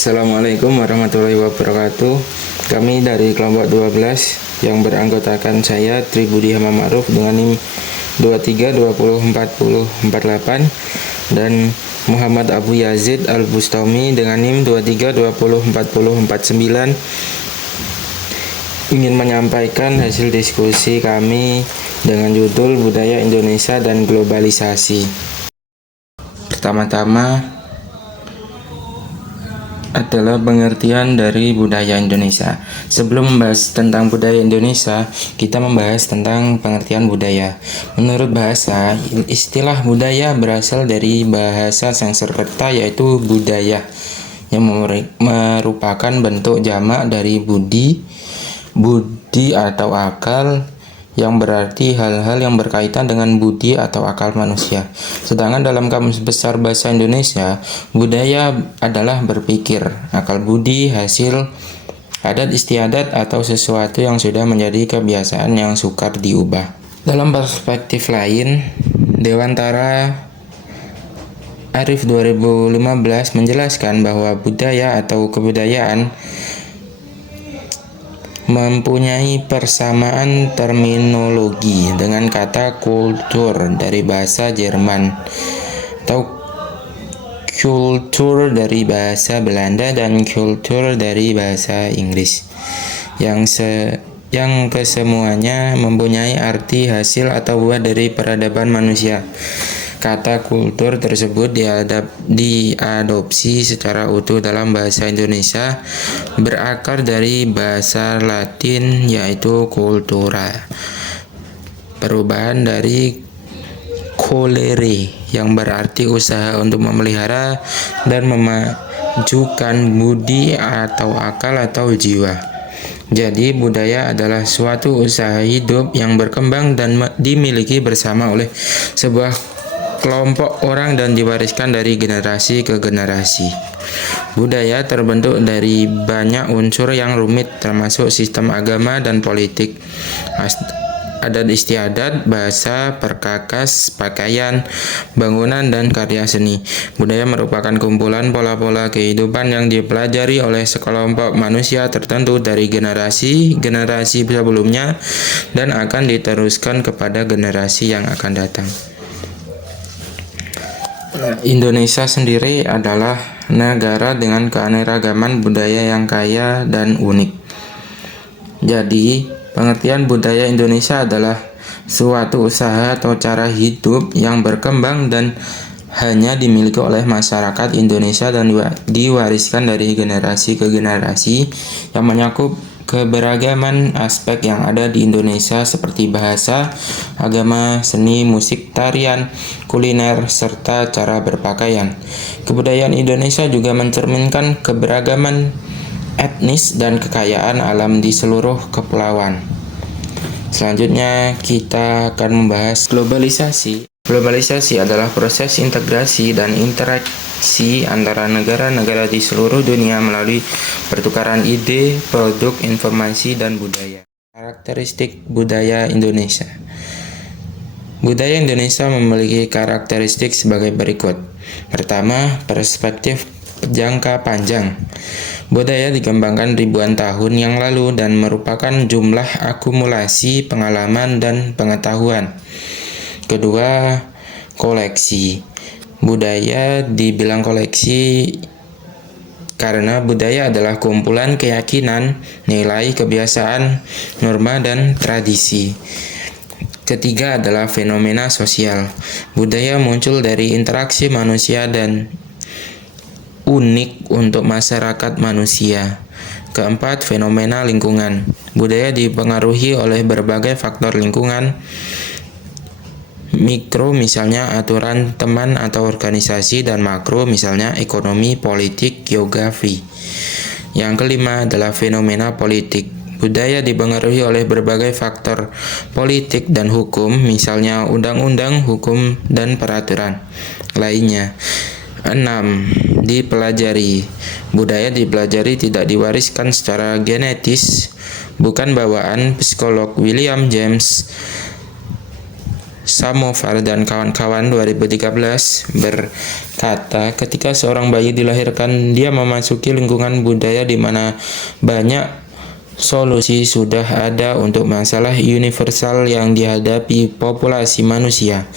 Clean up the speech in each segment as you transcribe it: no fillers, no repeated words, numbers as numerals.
Assalamualaikum warahmatullahi wabarakatuh. Kami dari kelompok 12 yang beranggotakan saya Tri Budi Hama Ma'ruf dengan NIM 23204048 dan Muhammad Abu Yazid Al-Bustami dengan NIM 23204049 ingin menyampaikan hasil diskusi kami dengan judul Budaya Indonesia dan Globalisasi. Pertama-tama adalah pengertian dari budaya Indonesia. Sebelum membahas tentang budaya Indonesia, kita membahas tentang pengertian budaya. Menurut bahasa, istilah budaya berasal dari bahasa Sanskerta yaitu budaya, yang merupakan bentuk jamak dari budi atau akal, yang berarti hal-hal yang berkaitan dengan budi atau akal manusia. Sedangkan dalam Kamus Besar Bahasa Indonesia, budaya adalah berpikir, akal budi, hasil adat istiadat atau sesuatu yang sudah menjadi kebiasaan yang sukar diubah. Dalam perspektif lain, Dewantara Arif 2015 menjelaskan bahwa budaya atau kebudayaan mempunyai persamaan terminologi dengan kata kultur dari bahasa Jerman atau kultur dari bahasa Belanda dan kultur dari bahasa Inggris yang kesemuanya mempunyai arti hasil atau buah dari peradaban manusia. Kata kultur tersebut diadopsi secara utuh dalam bahasa Indonesia, berakar dari bahasa Latin yaitu cultura. Perubahan dari colere yang berarti usaha untuk memelihara dan memajukan budi atau akal atau jiwa. Jadi budaya adalah suatu usaha hidup yang berkembang dan dimiliki bersama oleh sebuah kelompok orang dan diwariskan dari generasi ke generasi. Budaya terbentuk dari banyak unsur yang rumit termasuk sistem agama dan politik, adat istiadat, bahasa, perkakas, pakaian, bangunan, dan karya seni. Budaya merupakan kumpulan pola-pola kehidupan yang dipelajari oleh sekelompok manusia tertentu dari generasi sebelumnya dan akan diteruskan kepada generasi yang akan datang. Indonesia sendiri adalah negara dengan keanekaragaman budaya yang kaya dan unik. Jadi, pengertian budaya Indonesia adalah suatu usaha atau cara hidup yang berkembang dan hanya dimiliki oleh masyarakat Indonesia dan diwariskan dari generasi ke generasi, yang menyakup keberagaman aspek yang ada di Indonesia seperti bahasa, agama, seni, musik, tarian, kuliner, serta cara berpakaian. Kebudayaan Indonesia juga mencerminkan keberagaman etnis dan kekayaan alam di seluruh kepulauan. Selanjutnya kita akan membahas globalisasi. Globalisasi adalah proses integrasi dan interaksi antara negara-negara di seluruh dunia melalui pertukaran ide, produk, informasi, dan budaya. Karakteristik budaya Indonesia. Budaya Indonesia memiliki karakteristik sebagai berikut. Pertama, perspektif jangka panjang. Budaya dikembangkan ribuan tahun yang lalu dan merupakan jumlah akumulasi pengalaman dan pengetahuan. Kedua, koleksi. Budaya dibilang koleksi karena budaya adalah kumpulan keyakinan, nilai, kebiasaan, norma, dan tradisi. Ketiga adalah fenomena sosial. Budaya muncul dari interaksi manusia dan unik untuk masyarakat manusia. Keempat, fenomena lingkungan. Budaya dipengaruhi oleh berbagai faktor lingkungan, mikro misalnya aturan teman atau organisasi, dan makro misalnya ekonomi, politik, geografi. Yang kelima adalah fenomena politik. Budaya dipengaruhi oleh berbagai faktor politik dan hukum, misalnya undang-undang, hukum, dan peraturan lainnya. 6. Dipelajari. Budaya dipelajari, tidak diwariskan secara genetis, bukan bawaan. Psikolog William James Samovar dan kawan-kawan 2013 berkata, ketika seorang bayi dilahirkan, dia memasuki lingkungan budaya di mana banyak solusi sudah ada untuk masalah universal yang dihadapi populasi manusia.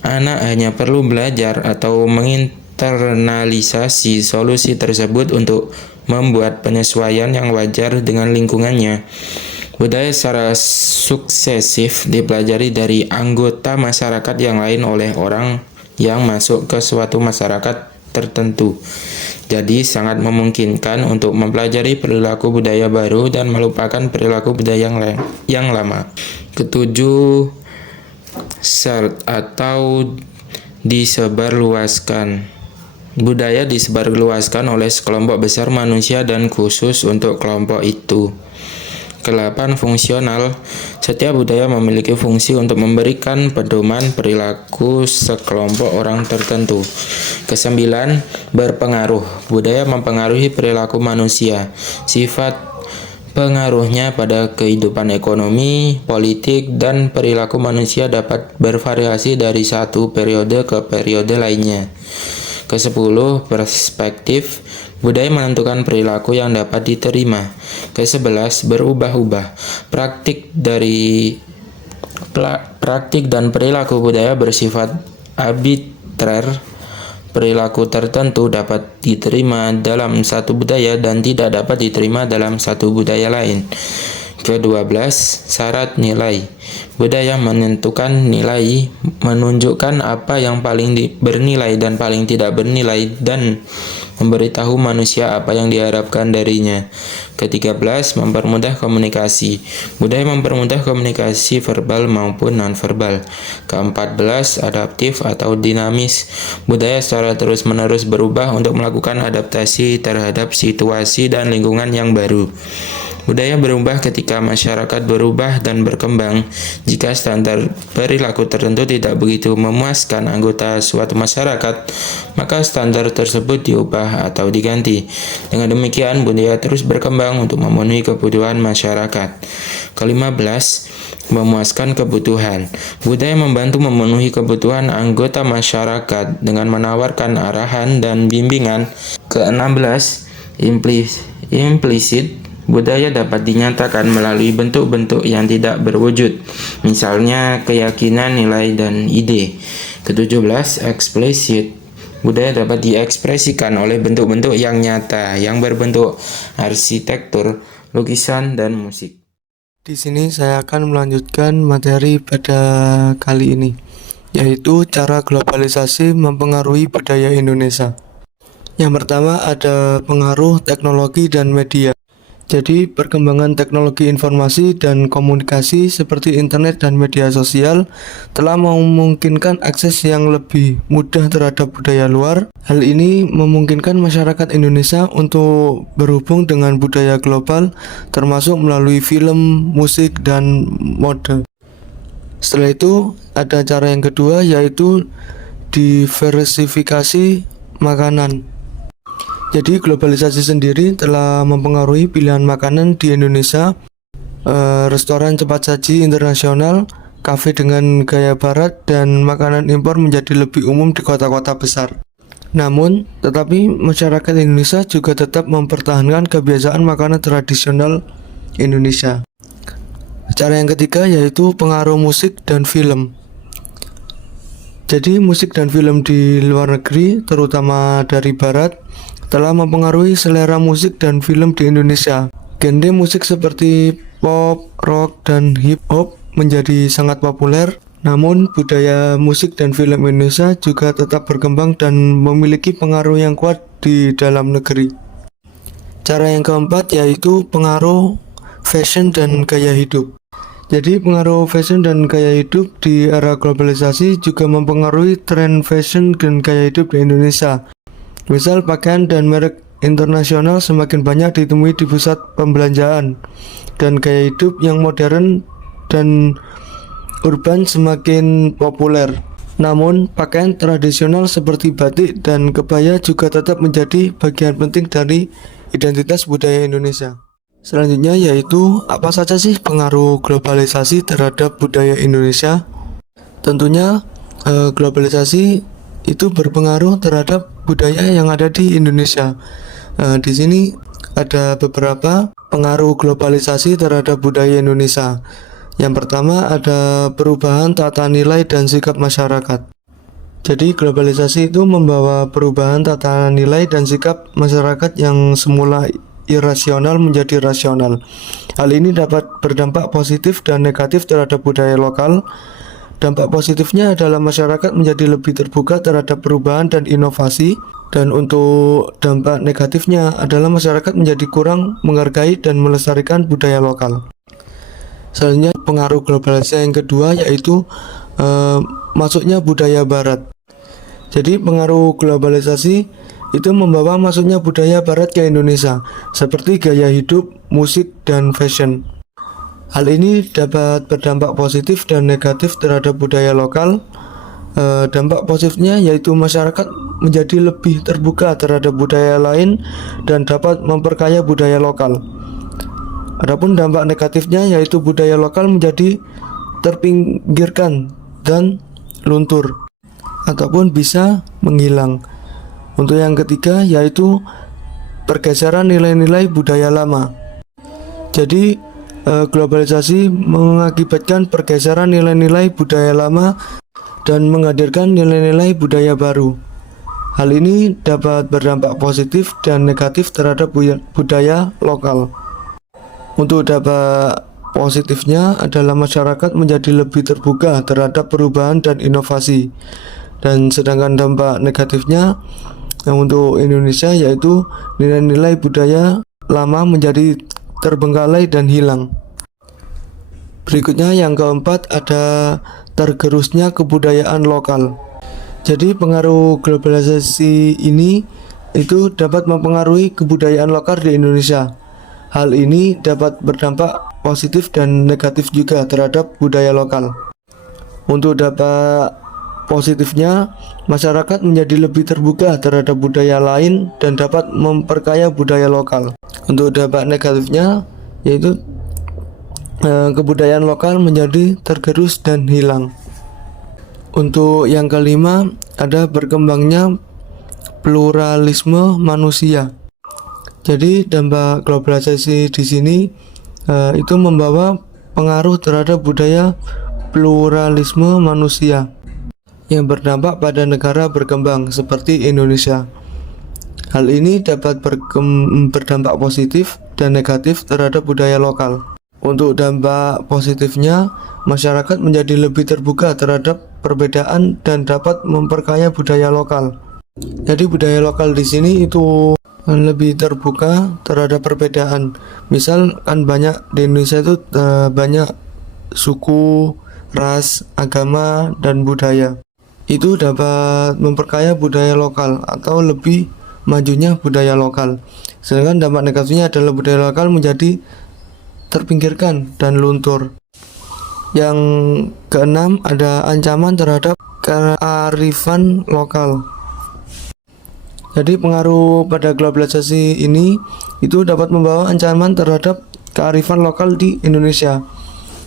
Anak hanya perlu belajar atau menginternalisasi solusi tersebut untuk membuat penyesuaian yang wajar dengan lingkungannya. Budaya secara suksesif dipelajari dari anggota masyarakat yang lain oleh orang yang masuk ke suatu masyarakat tertentu. Jadi sangat memungkinkan untuk mempelajari perilaku budaya baru dan melupakan perilaku budaya yang lama. Ketujuh, shared atau disebarluaskan. Budaya disebarluaskan oleh sekelompok besar manusia dan khusus untuk kelompok itu. Ke-8, fungsional. Setiap budaya memiliki fungsi untuk memberikan pedoman perilaku sekelompok orang tertentu. Ke-9, berpengaruh. Budaya mempengaruhi perilaku manusia. Sifat pengaruhnya pada kehidupan ekonomi, politik, dan perilaku manusia dapat bervariasi dari satu periode ke periode lainnya. Ke-10, perspektif. Budaya menentukan perilaku yang dapat diterima. Ke-11, berubah-ubah. Praktik dan perilaku budaya bersifat arbitrer. Perilaku tertentu dapat diterima dalam satu budaya dan tidak dapat diterima dalam satu budaya lain. Ke-12, syarat nilai. Budaya menentukan nilai, menunjukkan apa yang paling bernilai dan paling tidak bernilai, dan memberitahu manusia apa yang diharapkan darinya. Ke-13, mempermudah komunikasi. Budaya mempermudah komunikasi verbal maupun non-verbal. Ke-14, adaptif atau dinamis. Budaya secara terus-menerus berubah untuk melakukan adaptasi terhadap situasi dan lingkungan yang baru. Budaya berubah ketika masyarakat berubah dan berkembang. Jika standar perilaku tertentu tidak begitu memuaskan anggota suatu masyarakat, maka standar tersebut diubah atau diganti. Dengan demikian, budaya terus berkembang untuk memenuhi kebutuhan masyarakat. Ke-15, memuaskan kebutuhan. Budaya membantu memenuhi kebutuhan anggota masyarakat dengan menawarkan arahan dan bimbingan. Ke-16, implisit. Budaya dapat dinyatakan melalui bentuk-bentuk yang tidak berwujud, misalnya keyakinan, nilai, dan ide. Ke-17, eksplisit. Budaya dapat diekspresikan oleh bentuk-bentuk yang nyata, yang berbentuk arsitektur, lukisan, dan musik. Di sini saya akan melanjutkan materi pada kali ini, yaitu cara globalisasi mempengaruhi budaya Indonesia. Yang pertama ada pengaruh teknologi dan media. Jadi perkembangan teknologi informasi dan komunikasi seperti internet dan media sosial telah memungkinkan akses yang lebih mudah terhadap budaya luar. Hal ini memungkinkan masyarakat Indonesia untuk berhubung dengan budaya global, termasuk melalui film, musik, dan mode. Setelah itu ada cara yang kedua, yaitu diversifikasi makanan. Jadi globalisasi sendiri telah mempengaruhi pilihan makanan di Indonesia. Restoran cepat saji internasional, kafe dengan gaya barat, dan makanan impor menjadi lebih umum di kota-kota besar. Namun, tetapi masyarakat Indonesia juga tetap mempertahankan kebiasaan makanan tradisional Indonesia. Cara yang ketiga yaitu pengaruh musik dan film. Jadi musik dan film di luar negeri, terutama dari barat, telah mempengaruhi selera musik dan film di Indonesia. Genre musik seperti pop, rock, dan hip hop menjadi sangat populer. Namun budaya musik dan film Indonesia juga tetap berkembang dan memiliki pengaruh yang kuat di dalam negeri. Cara yang keempat yaitu pengaruh fashion dan gaya hidup. Jadi pengaruh fashion dan gaya hidup di era globalisasi juga mempengaruhi tren fashion dan gaya hidup di Indonesia. Misal pakaian dan merek internasional semakin banyak ditemui di pusat pembelanjaan, dan gaya hidup yang modern dan urban semakin populer. Namun pakaian tradisional seperti batik dan kebaya juga tetap menjadi bagian penting dari identitas budaya Indonesia. Selanjutnya yaitu apa saja sih pengaruh globalisasi terhadap budaya Indonesia? tentunya globalisasi itu berpengaruh terhadap budaya yang ada di Indonesia. Di sini ada beberapa pengaruh globalisasi terhadap budaya Indonesia. Yang pertama ada perubahan tata nilai dan sikap masyarakat. Jadi globalisasi itu membawa perubahan tata nilai dan sikap masyarakat yang semula irasional menjadi rasional. Hal ini dapat berdampak positif dan negatif terhadap budaya lokal. Dampak positifnya adalah masyarakat menjadi lebih terbuka terhadap perubahan dan inovasi, dan untuk dampak negatifnya adalah masyarakat menjadi kurang menghargai dan melestarikan budaya lokal. Selanjutnya pengaruh globalisasi yang kedua yaitu masuknya budaya barat. Jadi pengaruh globalisasi itu membawa masuknya budaya barat ke Indonesia, seperti gaya hidup, musik, dan fashion. Hal ini dapat berdampak positif dan negatif terhadap budaya lokal. Dampak positifnya yaitu masyarakat menjadi lebih terbuka terhadap budaya lain dan dapat memperkaya budaya lokal. Adapun dampak negatifnya yaitu budaya lokal menjadi terpinggirkan dan luntur ataupun bisa menghilang. Untuk yang ketiga yaitu pergeseran nilai-nilai budaya lama. Jadi globalisasi mengakibatkan pergeseran nilai-nilai budaya lama dan menghadirkan nilai-nilai budaya baru. Hal ini dapat berdampak positif dan negatif terhadap budaya lokal. Untuk dampak positifnya adalah masyarakat menjadi lebih terbuka terhadap perubahan dan inovasi. Dan sedangkan dampak negatifnya untuk Indonesia yaitu nilai-nilai budaya lama menjadi terbengkalai dan hilang. Berikutnya yang keempat ada tergerusnya kebudayaan lokal. Jadi pengaruh globalisasi ini itu dapat mempengaruhi kebudayaan lokal di Indonesia. Hal ini dapat berdampak positif dan negatif juga terhadap budaya lokal. Untuk dampak positifnya, masyarakat menjadi lebih terbuka terhadap budaya lain dan dapat memperkaya budaya lokal. Untuk dampak negatifnya yaitu kebudayaan lokal menjadi tergerus dan hilang. Untuk yang kelima ada berkembangnya pluralisme manusia. Jadi dampak globalisasi di sini itu membawa pengaruh terhadap budaya pluralisme manusia yang berdampak pada negara berkembang seperti Indonesia. Hal ini dapat berdampak positif dan negatif terhadap budaya lokal. Untuk dampak positifnya, masyarakat menjadi lebih terbuka terhadap perbedaan dan dapat memperkaya budaya lokal. Jadi budaya lokal di sini itu lebih terbuka terhadap perbedaan. Misal kan banyak di Indonesia itu banyak suku, ras, agama, dan budaya. Itu dapat memperkaya budaya lokal atau lebih majunya budaya lokal. Sedangkan dampak negatifnya adalah budaya lokal menjadi terpinggirkan dan luntur. Yang keenam ada ancaman terhadap kearifan lokal. Jadi pengaruh pada globalisasi ini itu dapat membawa ancaman terhadap kearifan lokal di Indonesia.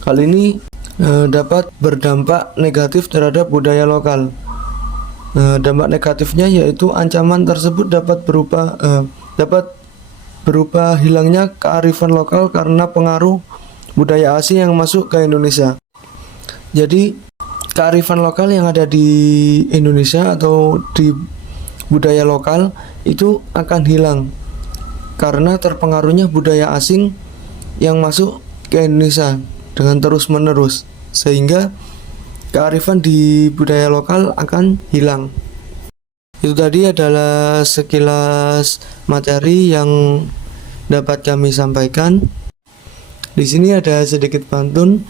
Hal ini dapat berdampak negatif terhadap budaya lokal. Dampak negatifnya yaitu ancaman tersebut dapat berupa hilangnya kearifan lokal karena pengaruh budaya asing yang masuk ke Indonesia. Jadi kearifan lokal yang ada di Indonesia atau di budaya lokal itu akan hilang karena terpengaruhnya budaya asing yang masuk ke Indonesia dengan terus-menerus, sehingga kearifan di budaya lokal akan hilang. Itu tadi adalah sekilas materi yang dapat kami sampaikan. Di sini ada sedikit pantun.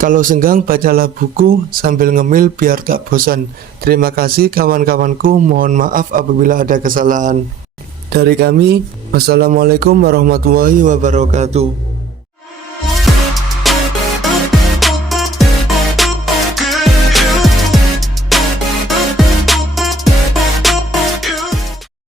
Kalau senggang bacalah buku sambil ngemil biar tak bosan. Terima kasih kawan-kawanku, mohon maaf apabila ada kesalahan. Dari kami, wassalamualaikum warahmatullahi wabarakatuh.